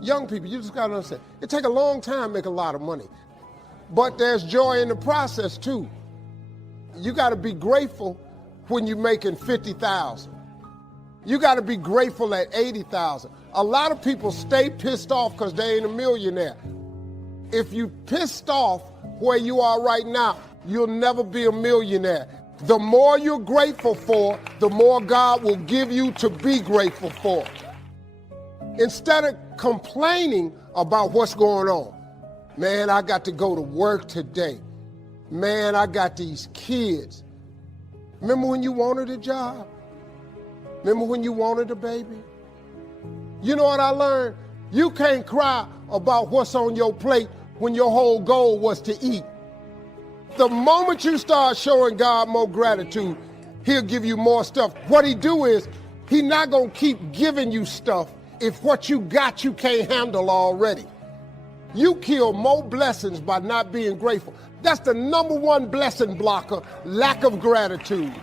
Young people, you just gotta understand, it take a long time to make a lot of money. But there's joy in the process too. You gotta be grateful when you're making 50,000. You gotta be grateful at 80,000. A lot of people stay pissed off because they ain't a millionaire. If you pissed off where you are right now, you'll never be a millionaire. The more you're grateful for, the more God will give you to be grateful for. Instead of complaining about what's going on, man, I got to go to work today. Man, I got these kids. Remember when you wanted a job? Remember when you wanted a baby? You know what I learned? You can't cry about what's on your plate when your whole goal was to eat. The moment you start showing God more gratitude, he'll give you more stuff. What he do is, he's not gonna keep giving you stuff if what you got you can't handle already. You kill more blessings by not being grateful. That's the number one blessing blocker, lack of gratitude.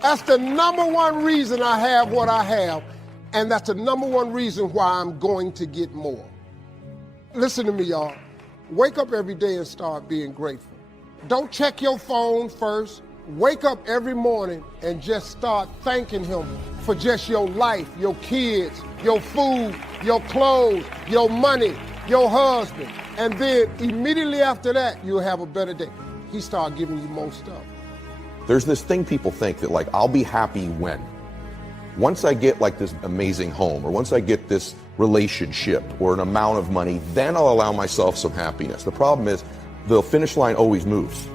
That's the number one reason I have what I have, and that's the number one reason why I'm going to get more. Listen to me, y'all. Wake up every day and start being grateful. Don't check your phone first. Wake up every morning and just start thanking him for just your life, your kids, your food, your clothes, your money, your husband. And then immediately after that, you'll have a better day. He start giving you more stuff. There's this thing people think that, like, I'll be happy when. Once I get like this amazing home, or once I get this relationship or an amount of money, then I'll allow myself some happiness. The problem is the finish line always moves.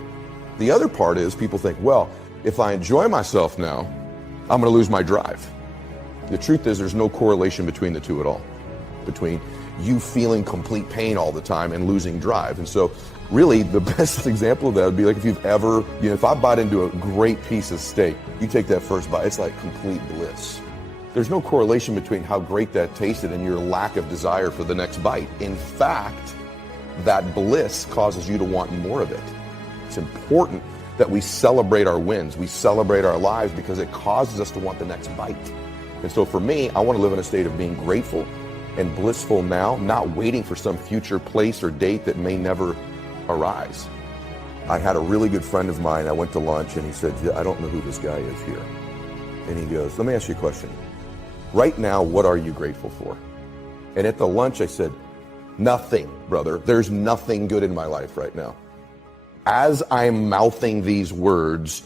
The other part is people think, well, if I enjoy myself now, I'm going to lose my drive. The truth is there's no correlation between the two at all, between you feeling complete pain all the time and losing drive. And so really the best example of that would be like if you've ever, if I bite into a great piece of steak, you take that first bite, it's like complete bliss. There's no correlation between how great that tasted and your lack of desire for the next bite. In fact, that bliss causes you to want more of it. It's important that we celebrate our wins, we celebrate our lives, because it causes us to want the next bite. And so for me, I want to live in a state of being grateful and blissful now, not waiting for some future place or date that may never arise. I had a really good friend of mine, I went to lunch and he said, I don't know who this guy is here. And he goes, let me ask you a question. Right now, what are you grateful for? And at the lunch I said, nothing, brother. There's nothing good in my life right now. As I'm mouthing these words,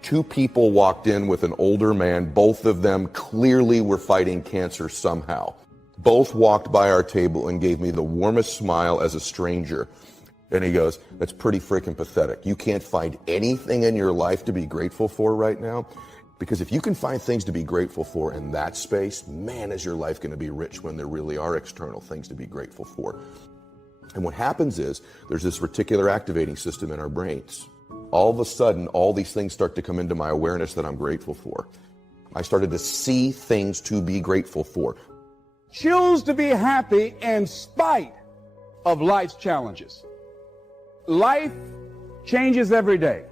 two people walked in with an older man. Both of them clearly were fighting cancer somehow. Both walked by our table and gave me the warmest smile as a stranger. And he goes, that's pretty freaking pathetic. You can't find anything in your life to be grateful for right now? Because if you can find things to be grateful for in that space, man, is your life going to be rich when there really are external things to be grateful for. And what happens is there's this reticular activating system in our brains. All of a sudden, all these things start to come into my awareness that I'm grateful for. I started to see things to be grateful for. Choose to be happy in spite of life's challenges. Life changes every day.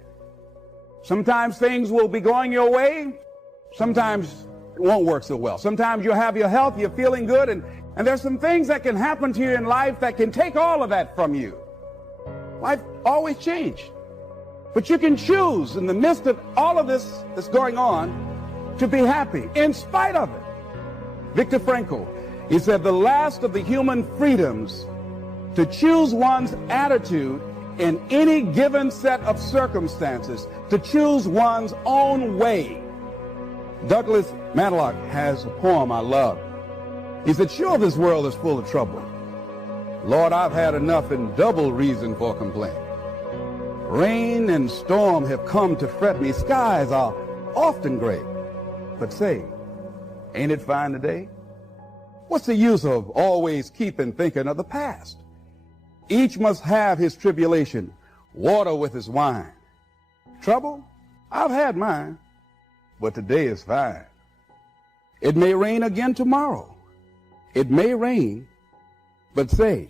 Sometimes things will be going your way. Sometimes it won't work so well. Sometimes you'll have your health, you're feeling good, and there's some things that can happen to you in life that can take all of that from you. Life always changes. But you can choose in the midst of all of this that's going on to be happy in spite of it. Viktor Frankl, he said the last of the human freedoms to choose one's attitude in any given set of circumstances, to choose one's own way. Douglas Matlock has a poem I love. He said, sure, this world is full of trouble. Lord, I've had enough and double reason for complaint. Rain and storm have come to fret me. Skies are often gray. But say, ain't it fine today? What's the use of always keeping thinking of the past? Each must have his tribulation, water with his wine. Trouble? I've had mine, but today is fine. It may rain again tomorrow. It may rain, but say,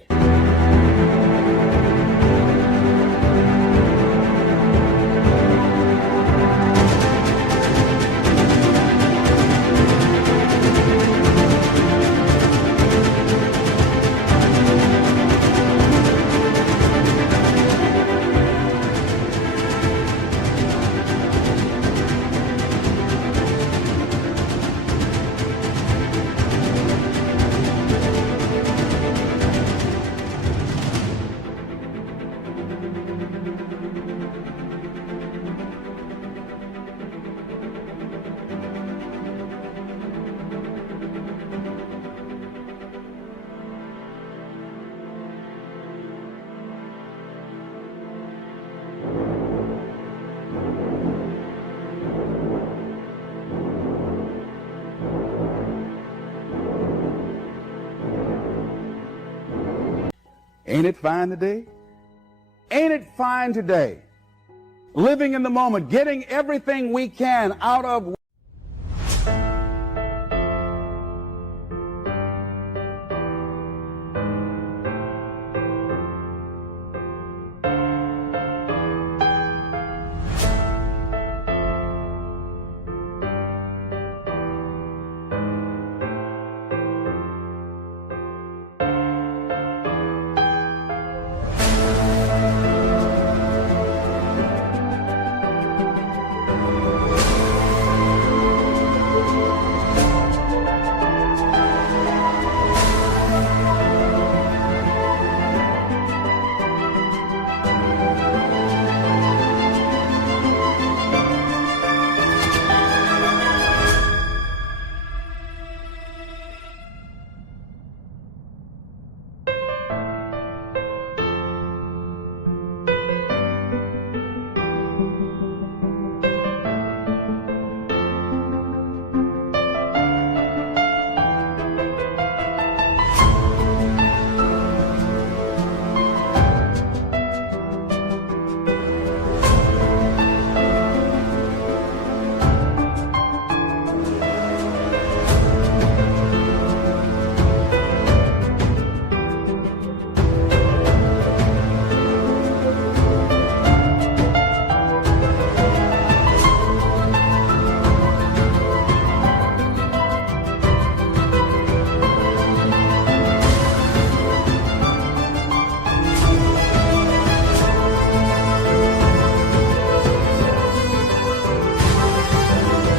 Ain't it fine today? Ain't it fine today? Living in the moment, getting everything we can out of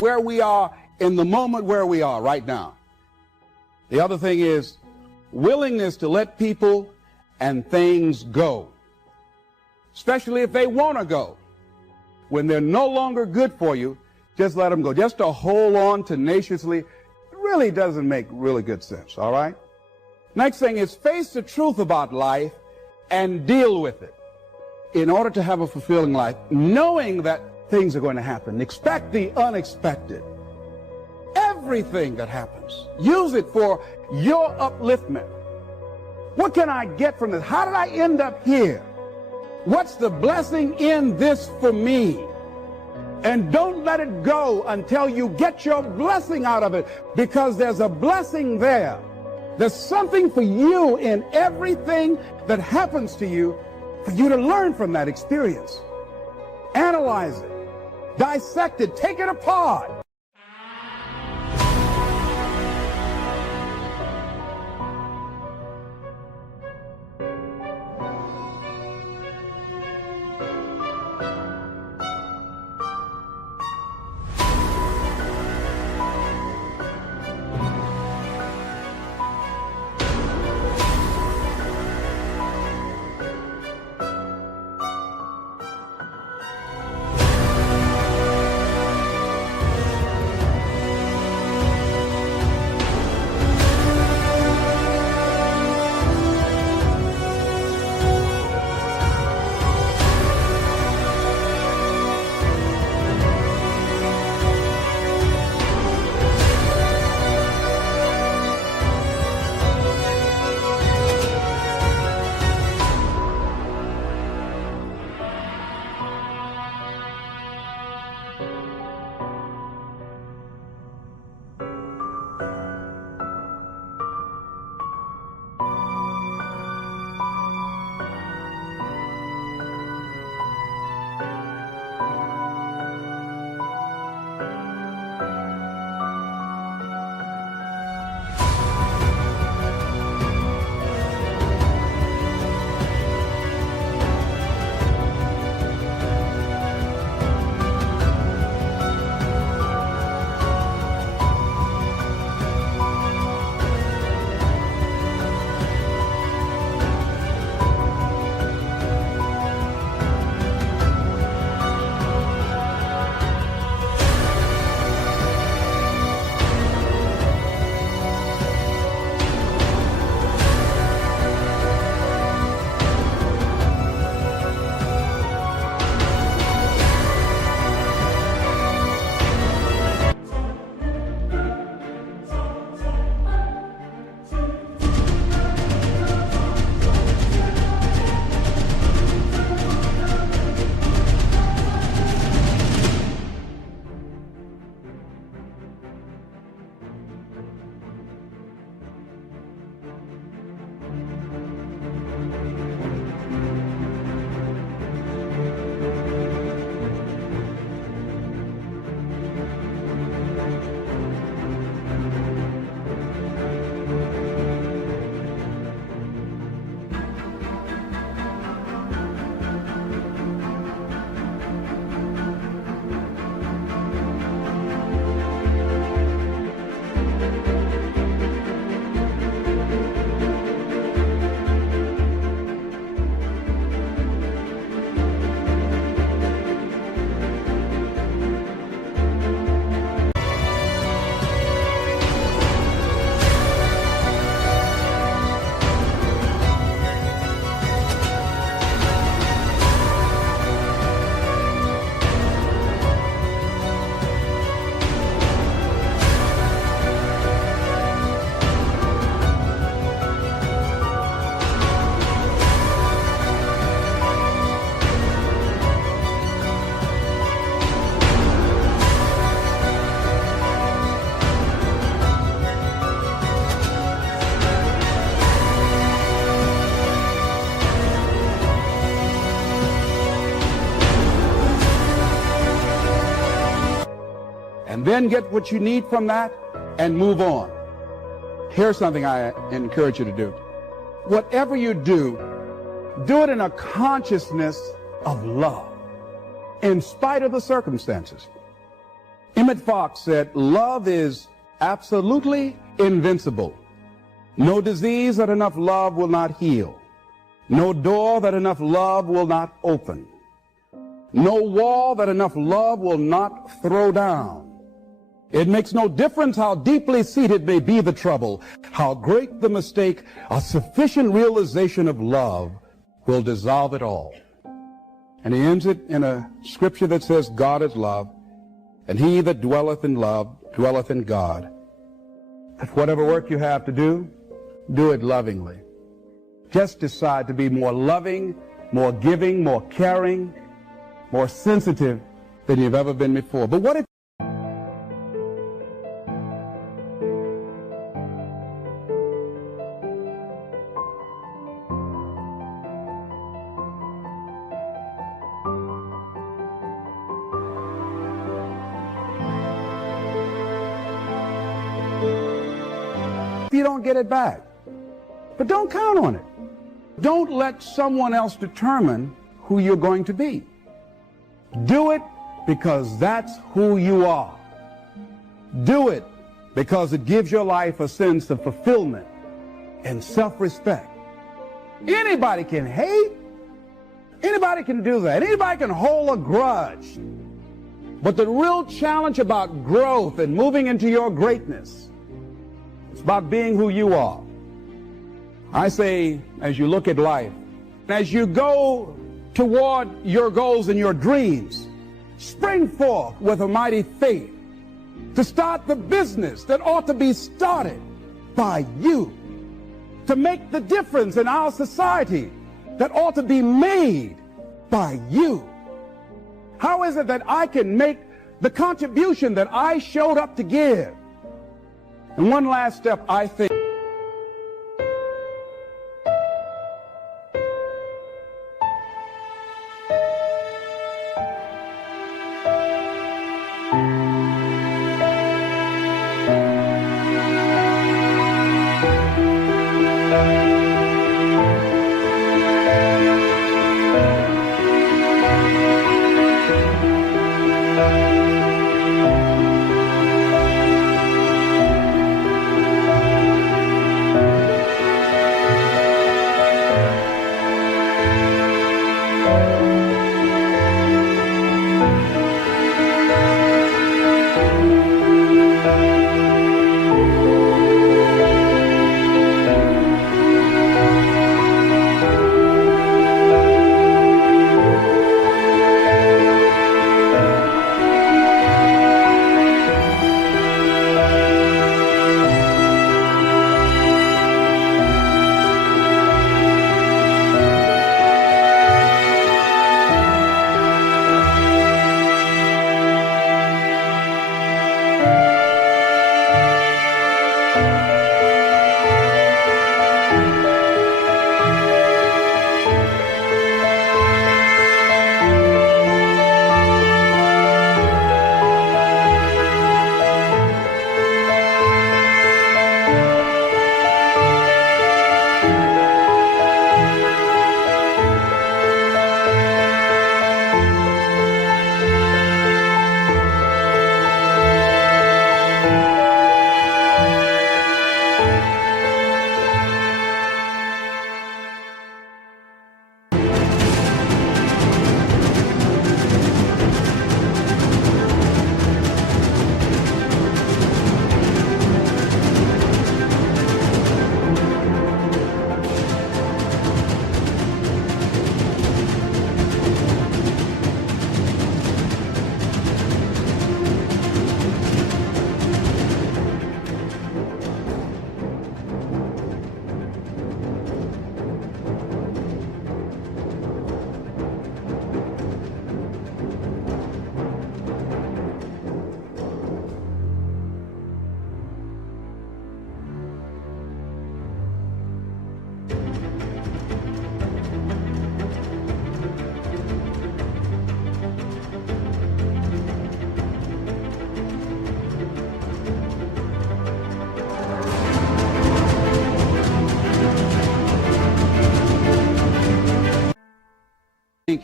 where we are in the moment where we are right now. The other thing is willingness to let people and things go, especially if they want to go. When they're no longer good for you, just let them go. Just to hold on tenaciously really doesn't make really good sense, all right? Next thing is face the truth about life and deal with it. In order to have a fulfilling life, knowing that things are going to happen, expect the unexpected. Everything that happens, use it for your upliftment. What can I get from this? How did I end up here? What's the blessing in this for me? And don't let it go until you get your blessing out of it, because there's a blessing there. There's something for you in everything that happens to you for you to learn from that experience. Analyze it, dissect it, take it apart. and then get what you need from that and move on. Here's something I encourage you to do. Whatever you do it in a consciousness of love, in spite of the circumstances. Emmett Fox said, love is absolutely invincible. No disease that enough love will not heal. No door that enough love will not open. No wall that enough love will not throw down. It makes no difference how deeply seated may be the trouble, how great the mistake, a sufficient realization of love will dissolve it all. And he ends it in a scripture that says, God is love, and he that dwelleth in love dwelleth in God. That whatever work you have to do it lovingly. Just decide to be more loving, more giving, more caring, more sensitive than you've ever been before. But what if you don't get it back? But don't count on it. Don't let someone else determine who you're going to be. Do it because that's who you are. Do it because it gives your life a sense of fulfillment and self-respect. Anybody can hate. Anybody can do that. Anybody can hold a grudge. But the real challenge about growth and moving into your greatness is about being who you are. I say, as you look at life, as you go toward your goals and your dreams, spring forth with a mighty faith to start the business that ought to be started by you, to make the difference in our society that ought to be made by you. How is it that I can make the contribution that I showed up to give? And one last step, I think.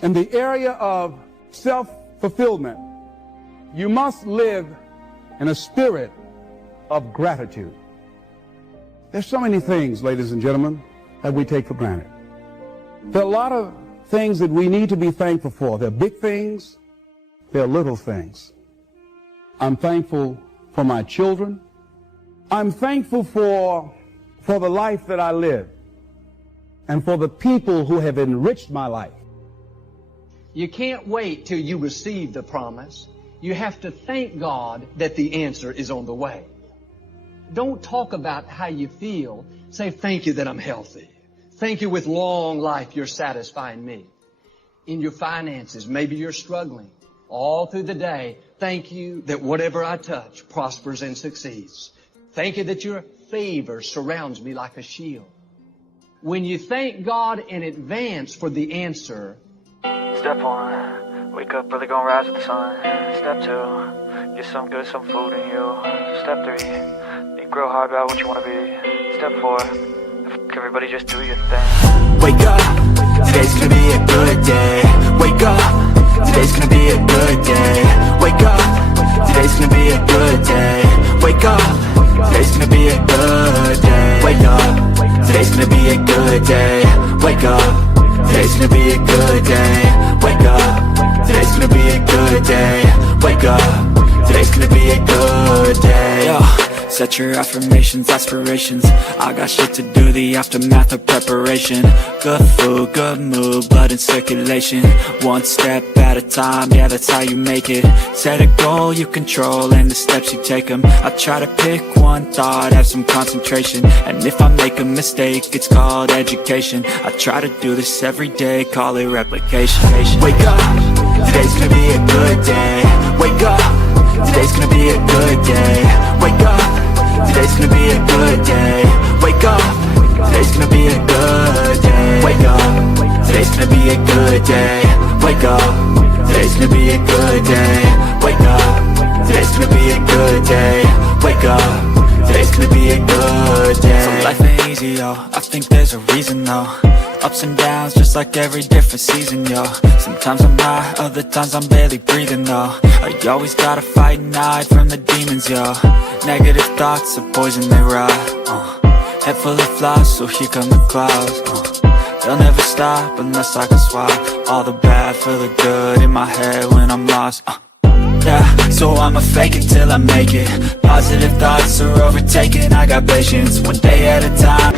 In the area of self-fulfillment, you must live in a spirit of gratitude. There's so many things, ladies and gentlemen, that we take for granted. There are a lot of things that we need to be thankful for. There are big things, there are little things. I'm thankful for my children. I'm thankful for the life that I live and for the people who have enriched my life. You can't wait till you receive the promise. You have to thank God that the answer is on the way. Don't talk about how you feel. Say, thank you that I'm healthy. Thank you with long life you're satisfying me. In your finances, maybe you're struggling. All through the day, thank you that whatever I touch prospers and succeeds. Thank you that your favor surrounds me like a shield. When you thank God in advance for the answer. Step 1, wake up early, gonna rise with the sun. Step 2, get some good, some food in you. Step 3, think real hard about what you wanna be. Step 4, everybody just do your thing. Wake up, today's gonna be a good day. Wake up, today's gonna be a good day. Wake up, today's gonna be a good day. Wake up, today's gonna be a good day. Wake up, today's gonna be a good day. Wake up, today's gonna be a good day. Wake up, today's gonna be a good day. Wake up, today's gonna be a good day. Yo, set your affirmations, aspirations. I got shit to do, the aftermath of preparation. Good food, good mood, blood in circulation. One step at a time, yeah, that's how you make it. Set a goal you control and the steps you take them. I try to pick one thought, have some concentration. And if I make a mistake, it's called education. I try to do this every day, call it replication. Wake up, today's gonna be a good day. Wake up, today's gonna be a good day. Wake up, today's gonna be a good day. Wake up, today's gonna be a good day. Wake up, today's gonna be a good day. Wake up, today's gonna be a good day. Wake up, today's gonna be a good day. Wake up, today's gonna be a good day. So life ain't easy, yo, I think there's a reason though. Ups and downs, just like every different season, yo. Sometimes I'm high, other times I'm barely breathing, though. I always gotta fight and hide from the demons, yo. Negative thoughts are poison, they rot. Head full of flies, so here come the clouds. They'll never stop unless I can swap all the bad for the good in my head when I'm lost. Yeah, so I'ma fake it till I make it. Positive thoughts are overtaken, I got patience, one day at a time.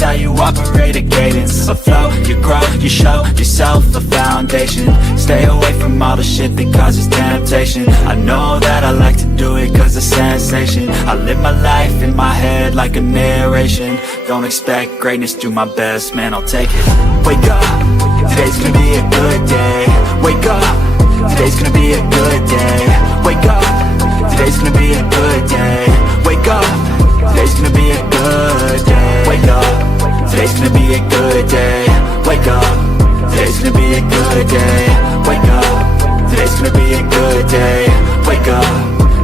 How you operate a cadence, a flow, you grow, you show yourself a foundation. Stay away from all the shit that causes temptation. I know that I like to do it cause it's sensation. I live my life in my head like a narration. Don't expect greatness, do my best, man, I'll take it. Wake up, today's gonna be a good day. Wake up, today's gonna be a good day. Wake up, today's gonna be a good day. Wake up, today's gonna be a good day. Wake up, today's gonna be a good day. Wake up, today's gonna be a good day. Wake up, today's gonna be a good day. Wake up,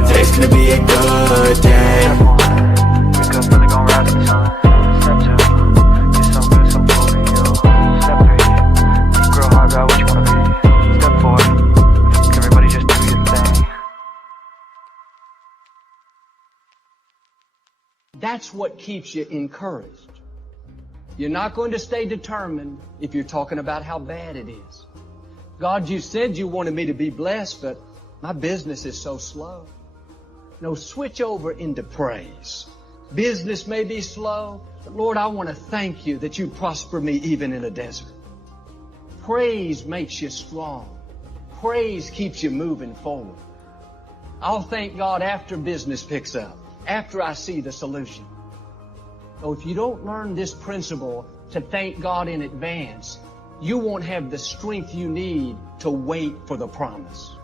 today's gonna be a good day. Wake up early, gonna rise with the sun. Step 2, get some good, some food in you. Step 3, think real hard about what you wanna be. Step 4, everybody just do your thing. That's what keeps you encouraged. You're not going to stay determined if you're talking about how bad it is. God, you said you wanted me to be blessed, but my business is so slow. No, switch over into praise. Business may be slow, but Lord, I want to thank you that you prosper me even in a desert. Praise makes you strong. Praise keeps you moving forward. I'll thank God after business picks up, after I see the solution. So if you don't learn this principle to thank God in advance, you won't have the strength you need to wait for the promise.